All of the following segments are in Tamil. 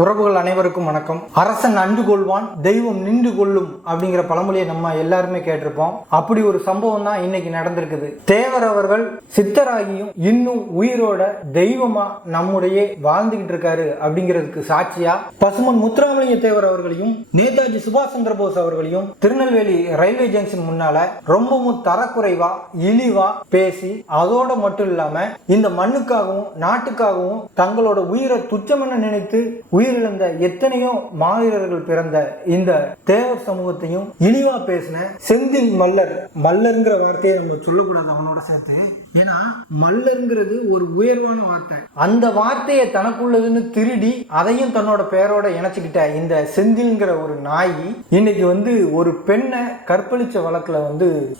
உறவுகள் அனைவருக்கும் வணக்கம். அரசன் அண்டு கொள்வான், தெய்வம் நின்று கொள்ளும் அப்படிங்கிற பழமொழியை நம்ம எல்லாருமே கேட்டிருப்போம். அப்படி ஒரு சம்பவம் தான் இன்னைக்கு நடந்திருக்குது. தேவர் அவர்கள் சித்தராகியும் இன்னும் உயிரோட தெய்வமா நம்முடைய வாழ்ந்துகிட்டு இருக்காரு அப்படிங்கிறதுக்கு சாட்சியா பசுமன் முத்துராமலிங்க தேவர் அவர்களையும் நேதாஜி சுபாஷ் சந்திர போஸ் அவர்களையும் திருநெல்வேலி ரயில்வே ஜங்ஷன் முன்னால ரொம்பவும் தரக்குறைவா இழிவா பேசி அதோட மட்டும் இல்லாம இந்த மண்ணுக்காகவும் நாட்டுக்காகவும் தங்களோட உயிரை துச்சமென நினைத்து உயிரிழந்த எத்தனையோ மாவீரர்கள் பிறந்த இந்த தேவர் சமூகத்தையும் இழிவா பேசின செந்தில் மல்லர்ங்கிற வார்த்தையை நம்ம சொல்லக்கூடாது அவனோட சேர்த்து. ஏன்னா மல்லர்ங்கிறது ஒரு உயர்வான வார்த்தை. அந்த வார்த்தையை தனக்குள்ளதுன்னு திருடி அதையும் தன்னோட பேரோட இணைச்சுக்கிட்ட இந்த செந்தில்ங்கிற ஒரு நாய் இன்னைக்கு ஒரு பெண்ணை கற்பழிச்ச வழக்குல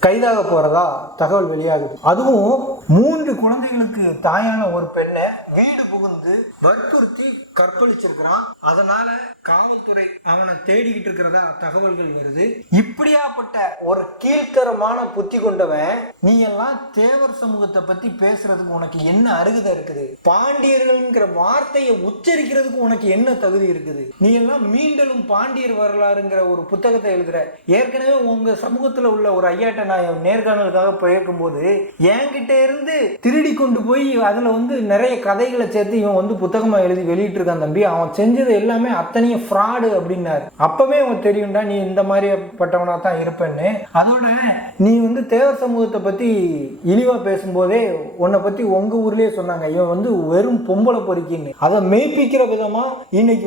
கைதாக போறதா தகவல் வெளியாகுது. அதுவும் 3 குழந்தைகளுக்கு தாயான ஒரு பெண்ணை வீடு புகுந்து வற்புறுத்தி கற்பழிச்சிருக்கிறான். அதனால காவல்துறை அவனை தேடிக்கிட்டு இருக்கிறதா தகவல்கள் வருது. இப்படியாப்பட்ட ஒரு கீழ்த்தரமான புத்தி கொண்டவன் நீ எல்லாம் தேவர் சமூகத்தை பத்தி பேசுறதுக்கு உனக்கு என்ன அருகதை இருக்குது? பாண்டியர்கள்ங்கிற வார்த்தையை உச்சரிக்கிறதுக்கு உனக்கு என்ன தகுதி இருக்குது? நீ எல்லாம் மீண்டலும் பாண்டியர் வரலாறுங்கிற ஒரு புத்தகத்தை எழுதுற. ஏற்கனவே உங்க சமூகத்துல உள்ள ஒரு ஐயாட்ட நான் நேர்காணலுக்காக போயிருக்கும் போது என்கிட்ட இருந்து திருடி கொண்டு போய் அதுல நிறைய கதைகளை சேர்த்து இவன் புத்தகமா எழுதி வெளியிட்டு இருக்கான் தம்பி. அவன் செஞ்சது எல்லாமே அத்தனையும் ஃப்ராடு அப்படின்னாரு. அப்பவே அவன் தெரியும்டா நீ இந்த மாதிரி பட்டவனா தான் இருப்பேன்னு. அதோட நீ தேவர் சமூகத்தை பத்தி இழிவா பேசும்போதே உன்னை பத்தி உங்க ஊர்லயே சொன்னாங்க இவன் வெறும் பொம்பளை பொறுக்கின்னு. அதை மெய்ப்பிக்கிற விதமா இன்னைக்கு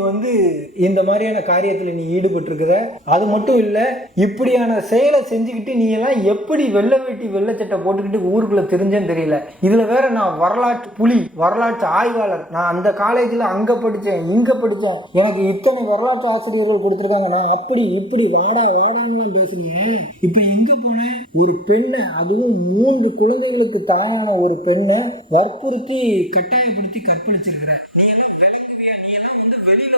இந்த மாதிரியான காரியத்துல நீ ஈடுபட்டு இருக்குத. அது மட்டும் இல்ல, இப்படியான செயலை செஞ்சுக்கிட்டு நீ எல்லாம் எப்படி வெள்ளை வேட்டி வெள்ளச்சட்டை போட்டுக்கிட்டு ஊருக்குள்ள தெரிஞ்சேன்னு தெரியல. இதுல வேற நான் வரலாற்று புலி, வரலாற்று ஆய்வாளர், நான் அந்த காலேஜ்ல அங்க படிச்சேன் இங்க படிச்சேன், எனக்கு இத்தனை வரலாற்று ஆசிரியர்கள் கொடுத்திருக்காங்க, நான் அப்படி இப்படி வாடான்னு பேசுனீங்க. இப்ப எங்க போனேன்? ஒரு பெண்ணை, அதுவும் 3 குழந்தைகளுக்கு தாயான ஒரு பெண்ணை வற்புறுத்தி கட்டாயப்படுத்தி கற்பழிச்சிருக்கிற. நீ எல்லாம் விளங்குவியா? நீ எல்லாம் வெளியில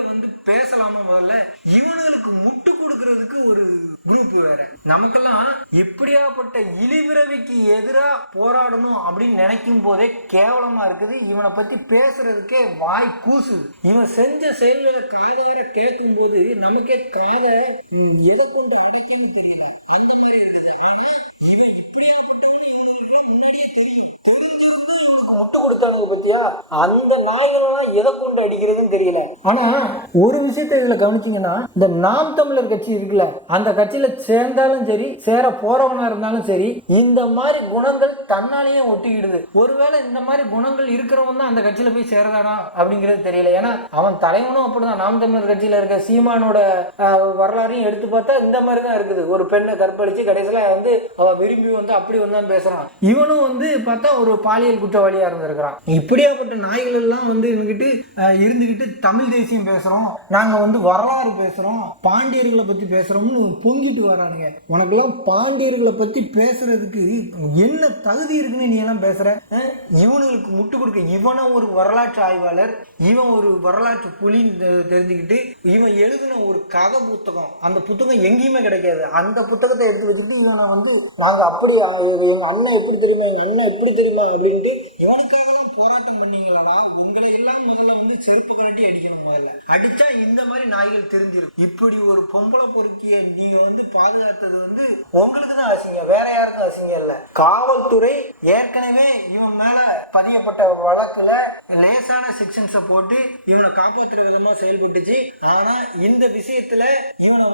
பேசலாமா? முதல்ல இவனுங்களுக்கு முட்டு கொடுக்கறதுக்கு ஒரு குரூப் வேற. நமக்கெல்லாம் இப்படியாப்பட்ட இழிவிரவிக்கு எதிராக போராடணும் அப்படின்னு நினைக்கும் போதே கேவலமா இருக்குது. இவனை பத்தி பேசுறதுக்கே வாய் கூசு. இவன் செஞ்ச செயல்களை காதார கேட்கும் போது நமக்கே காதை எதை கொண்டு அடைக்கணும்னு தெரியல. அந்த மாதிரி இருக்குது. இவன் இப்படியாப்பட்டவன் முன்னாடியே தெரியும். முட்டை கொடுத்தானு பத்தியா? அந்த நாய்களெல்லாம் எதை கொண்டு அடிக்கிறதுன்னு தெரியல. ஆனா ஒரு விஷயத்த இதுல கவனிச்சீங்கன்னா, இந்த நாம் தமிழர் கட்சி இருக்குல்ல, அந்த கட்சியில சேர்ந்தாலும் சரி சேர போறவனா இருந்தாலும் சரி இந்த மாதிரி குணங்கள் தன்னாலேயே ஒட்டிக்கிடுது. ஒருவேளை இந்த மாதிரி குணங்கள் இருக்கிறவன் தான் அந்த கட்சியில போய் சேரதானா அப்படிங்கிறது தெரியல. ஏன்னா அவன் தலைவனும் அப்படிதான். நாம் தமிழர் கட்சியில இருக்க சீமானோட வரலாறையும் எடுத்து பார்த்தா இந்த மாதிரி தான் இருக்குது. ஒரு பெண்ணை கற்பழிச்சு கடைசியில அவ விரும்பி அப்படி வந்தான் பேசுறான். இவனும் பார்த்தா ஒரு பாலியல் குற்றவாளியா இருந்திருக்கிறான். இப்படியாப்பட்ட நாய்கள் எல்லாம் இருந்துகிட்டு தமிழ் தேசியம் பேசுறோம், நாங்க வரலாறு பேசுறோம், பாண்டியர்களை பத்தி பேசுறோம்னு பொங்கிட்டு வரானுங்க. உனக்கெல்லாம் பாண்டியர்களை பத்தி பேசுறதுக்கு என்ன தகுதி இருக்குன்னு நீ எல்லாம் பேசுற? இவனுங்களுக்கு முட்டு கொடுக்க. இவனை ஒரு வரலாற்று ஆய்வாளர், இவன் ஒரு வரலாற்று புலின்னு தெரிஞ்சுக்கிட்டு இவன் எழுதின ஒரு கதை புத்தகம், அந்த புத்தகம் எங்கேயுமே கிடைக்காது. அந்த புத்தகத்தை எடுத்து வச்சுட்டு இவனை நாங்க அப்படி எங்க அண்ணன் எப்படி தெரியுமா, எங்க அண்ணன் எப்படி தெரியுமா அப்படின்ட்டு இவனுக்காகலாம் போராட்டம் பண்ணீங்களா? உங்களை எல்லாம் முதல்ல செருப்பு கலட்டி அடிக்கணும். முதல்ல அடிச்சா இந்த மாதிரி நாய்கள் தெரிஞ்சிருக்கும். இப்படி ஒரு பொம்பளை பொறுக்கிய நீங்க பாதுகாத்தது உங்களுக்கு தான் அசிங்கம், வேற யாருக்கும் அசிங்கம் இல்ல. காவல்துறை ஏற்கனவே இவன் மேல பதியப்பட்ட வழக்குல லேசான செக்ஷன்ஸை போட்டு இவனை காப்பாற்றுற விதமா செயல்பட்டுச்சு. ஆனா இந்த விஷயத்துல இவனை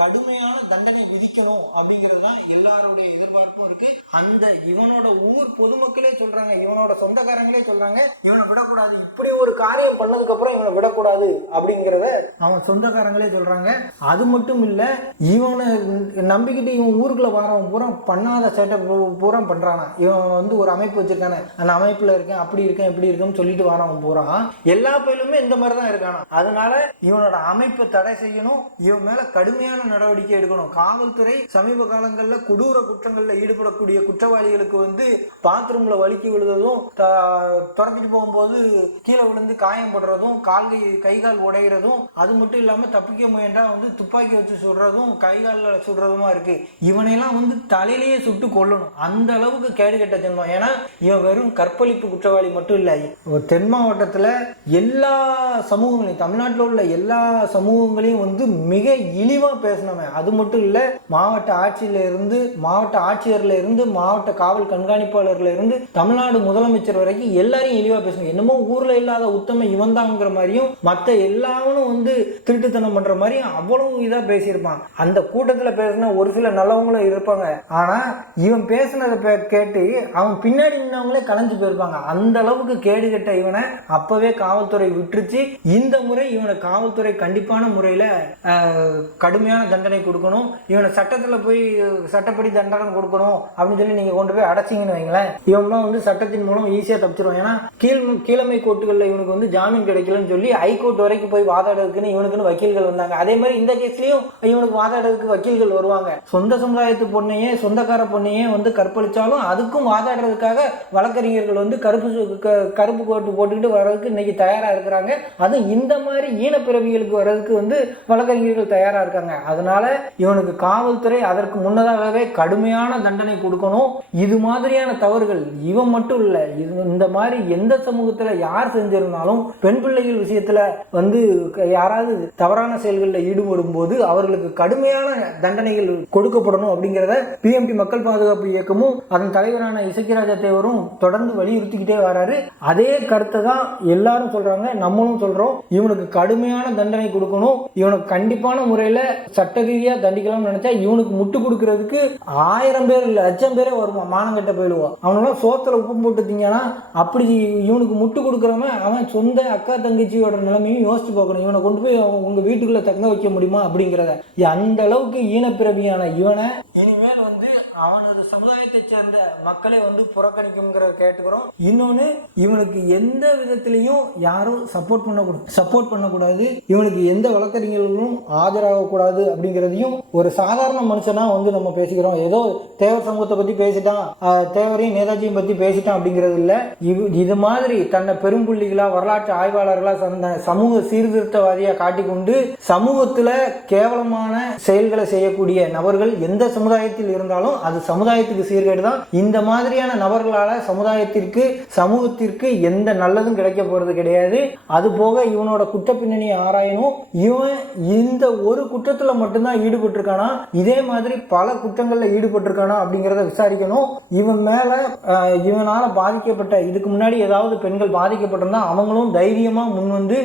கடுமையான தண்டனை விதிக்கணும் அப்படிங்கிறது தான் எல்லாருடைய எதிர்பார்ப்பும் இருக்கு. அந்த இவனோட ஊர் பொதுமக்களே சொல்றாங்க, இவனோட சொந்தக்காரங்களே சொல்றாங்க இவனை விடக்கூடாது. இப்படி ஒரு காரியம் பண்ணதுக்கு அப்புறம் இவனை விடக்கூடாது அப்படிங்கிறத அவன் சொந்தக்காரங்களே சொல்றாங்க. அது மட்டும் இல்ல, இவனை நம்பிக்கிட்டு இவன் ஊருக்குள்ள வரவன் பூரா பண்ணாத சேட்டை பூரா பண்றானா. இவன் ஒரு அமைப்பு வச்சிருக்கானே, அந்த அமைப்புல இருக்கேன் அப்படி இருக்கேன் இப்படி இருக்கேன்னு சொல்லிட்டு வரவன் பூரா எல்லா பயிலுமே இந்த மாதிரி தான் இருக்கானா. அதனால இவனோட அமைப்பை தடை செய்யணும், இவன் மேல கடுமையான நடவடிக்கை எடுக்கணும். காவல்துறை சமீப காலங்களில் கொடூர குற்றங்களில் ஈடுபடக்கூடிய குற்றவாளிகளுக்கு வந்து பாத்ரூம்ல வலிக்கி விழுறதும், துரத்திட்டு போகும்போது கீழே விழுந்து காயப்படுறதும், கை கால் உடைகிறதும், அது மட்டும் இல்லாம தப்பிக்க முயன்றா வந்து துப்பாக்கி வச்சு சுடுறதும், கை காலில் சுடுறதுமா இருக்கு. இவனையெல்லாம் வந்து தலையிலேயே சுட்டு கொல்லணும். அந்த அளவுக்கு கேடு கெட்ட ஜென்மம். ஏன்னா இவன் வெறும் கற்பழிப்பு குற்றவாளி மட்டும் இல்லை. தென் மாவட்டத்தில் எல்லா சமூகங்களையும், தமிழ்நாட்டில் உள்ள எல்லா சமூகங்களையும் வந்து மிக இழிவா பேசினவன். அது மட்டும் இல்லை, மாவட்ட ஆட்சியர்ல இருந்து மாவட்ட காவல் கண்காணிப்பாளர்ல இருந்து தமிழ்நாடு முதலமைச்சர் வரைக்கும் எல்லாரையும் இழிவா பேசணும். என்னமோ ஊர்ல இல்லாத உத்தம இவன் தாங்கிற மாதிரியும், மற்ற எல்லாவனும் வந்து திருட்டுத்தனம் பண்ற மாதிரியும் அவ்வளவு இதா பேசியிருப்பான். அந்த கூட்டத்தில் பேசின ஒரு சில நல்லவங்களும் இருப்பாங்க. ஆனா இவன் பேசினதை கேட்டு அவன் பின்னாடி நின்றவங்களே கலைஞ்சு போயிருப்பாங்க. அந்த அளவுக்கு கேடு கெட்ட இவனை அப்பவே காவல்துறை விட்டுருச்சு. இந்த முறை இவனை காவல்துறை கண்டிப்பான முறையில கடுமையான தண்டனை கொடுக்கணும். இவனை சட்டத்துல போய் சட்டப்படி தண்டனை கொடுக்கணும் அப்படின்னு சொல்லி நீங்க கொண்டு போய் அடைச்சிங்கன்னு வைங்களேன், இவன்லாம் வந்து சட்டத்தின் மூலம் ஈஸியா தப்பிச்சிருவான். ஏன்னா கீழமை கோர்ட்டுகள்ல இவனுக்கு வந்து ஜாமீன் கிடைக்கலன்னு சொல்லி ஹைகோர்ட் வரைக்கும் போய் வாதாடுறதுக்குன்னு இவனுக்குன்னு வக்கீல்கள் வந்தாங்க. அதே மாதிரி இந்த கேஸ்லயும் இவனுக்கு வாதாடுறதுக்கு வக்கீல்கள் வருவாங்க. சொந்த சமுதாயத்து பொண்ணையே, சொந்தக்கார பொண்ணையே வந்து கற்பழிச்சாலும் அதுக்கும் வாதாடுறதுக்காக வழக்கறிஞர்கள் வந்து கருப்பு கோட்டு போட்டுக்கிட்டு வர்றதுக்கு இன்னைக்கு தயாரா இருக்கிறாங்க. அது இந்த மாதிரி ஈனப்பிறவிகளுக்கு வர்றதுக்கு வந்து வழக்கறிஞர்கள் தயாரா இருக்காங்க. அதனால இவனுக்கு காவல்துறை அதற்கு முன்னதாகவே கடுமையான தண்டனை கொடுக்கணும். இது மாதிரியான தவறுகள் இவன் மட்டும் இல்ல, இந்த மாதிரி எந்த சமூகத்துல யார் செஞ்சிருந்தாலும் பெண் பிள்ளைகள் விஷயத்துல வந்து யாராவது தவறான செயல்களில் ஈடுபடும் போது அவர்களுக்கு கடுமையான தண்டனைகள் கொடுக்கப்படணும் அப்படிங்கிறத பிஎம்பி மக்கள் பாதுகாப்பு இயக்கமும் அதன் தலைவரான இசக்கிராஜா தேவரும் தொடர்ந்து வலியுறுத்திக்கிட்டே வராரு. அதே கருத்தை தான் எல்லாரும் சொல்றாங்க, நம்மளும் சொல்றோம். இவனுக்கு கடுமையான தண்டனை கொடுக்கணும். இவனுக்கு கண்டிப்பான முறையில சட்ட ரீதியா தண்டிக்கலாம்னு நினைச்சா இவனுக்கு முட்டு கொடுக்கறதுக்கு 1000 பேர் இல்ல 1,00,000 பேரே வருவான். மானங்கட்ட போயிடுவான். அவனெல்லாம் சோத்துல உப்பு போட்டு திங்கன்னா அப்படி இவனுக்கு முட்டு கொடுக்கறவன் அவன் சொந்த அக்கா தங்கச்சியோட நிலைமையும் யோசிச்சு பார்க்கணும். இவனை கொண்டு போய் உங்க வீட்டுக்குள்ள தங்க வைக்க முடியுமா அப்படிங்கிறத. அந்த அளவுக்கு ஈனப்பிறவியான இவனை இனிமேல் வந்து அவனது சமுதாயத்தை சேர்ந்த மக்களை வந்து புறக்கணிக்கும்ங்கிறத கேட்டுக்கிறோம். இன்னொன்னு, இவனுக்கு எந்த விதத்திலையும் யாரும் சப்போர்ட் பண்ணக்கூடாது. இவனுக்கு எந்த வழக்கறிஞர்களும் ஆஜராகக்கூடாது அப்படிங்கிறதையும் ஒரு சாதாரண மனுஷனா வந்து நம்ம பேசிக்கிறோம். ஏதோ தேவர் சமூகத்தை பத்தி பேசிட்டான், தேவரையும் நேதாஜியும் பத்தி பேசிட்டான் அப்படிங்கிறது இல்ல. இது மாதிரி தன்னை பெரும்புள்ளிகளா, வரலாற்று ஆய்வாளர்களா, சமூக சீர்திருத்தவாதியா காட்டிக்கொண்டு சமூகத்துல கேவலமான செயல்களை செய்யக்கூடிய நபர்கள் எந்த சமுதாயத்தில் இருந்தாலும் அது சமுதாயத்துக்கு சீர்கேடுதான். இந்த மாதிரியான நபர்களால சமூகத்திற்கு எந்த நல்லதும் கிடைக்க போறது கிடையாது. அது போக இவனோட குற்ற பின்னணியை ஆராயணும். இவன் இந்த ஒரு குற்றத்துல மட்டும்தான் ஈடுபட்டிருக்கானா, இதே மாதிரி பல குற்றங்கள்ல ஈடுபட்டிருக்கானா அப்படிங்கறத விசாரிக்கணும். இவனால பாதிக்கப்பட்ட, இதுக்கு முன்னாடி ஏதாவது பெண்கள் பாதிக்கப்பட்டிருந்தா அவங்களும் தைரியமா முன் வந்து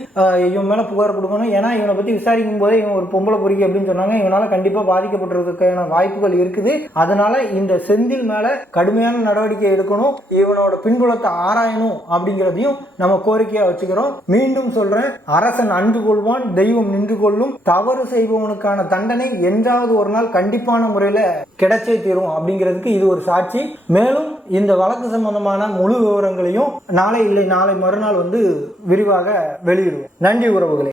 இவன் மேல புகார் கொடுக்கணும். ஏன்னா இவனை பத்தி விசாரிக்கும் போதே இவன் ஒரு பொம்பளை பொறுக்கி அப்படின்னு சொன்னாங்க. இவனால கண்டிப்பா பாதிக்கப்பட்டிருக்கான வாய்ப்புகள் இருக்குது. அதனால இந்த செந்தில் மேல கடுமையான நடவடிக்கை எடுக்கணும். இவனோட பின்புலத்தை ஆராயணும் அப்படிங்கிறதையும் நம்ம கோரிக்கையா வச்சுக்கிறோம். மீண்டும் சொல்றேன், அரசன் அன்று கொள்வான், தெய்வம் நின்று கொள்ளும். தவறு செய்பவனுக்கான தண்டனை என்றாவது ஒரு நாள் கண்டிப்பான முறையில கிடைச்சே தீரும் அப்படிங்கிறதுக்கு இது ஒரு சாட்சி. மேலும் இந்த வழக்கு சம்பந்தமான முழு விவரங்களையும் நாளை மறுநாள் வந்து விரிவாக வெளியிடுவோம். நன்றி உறவுகளே.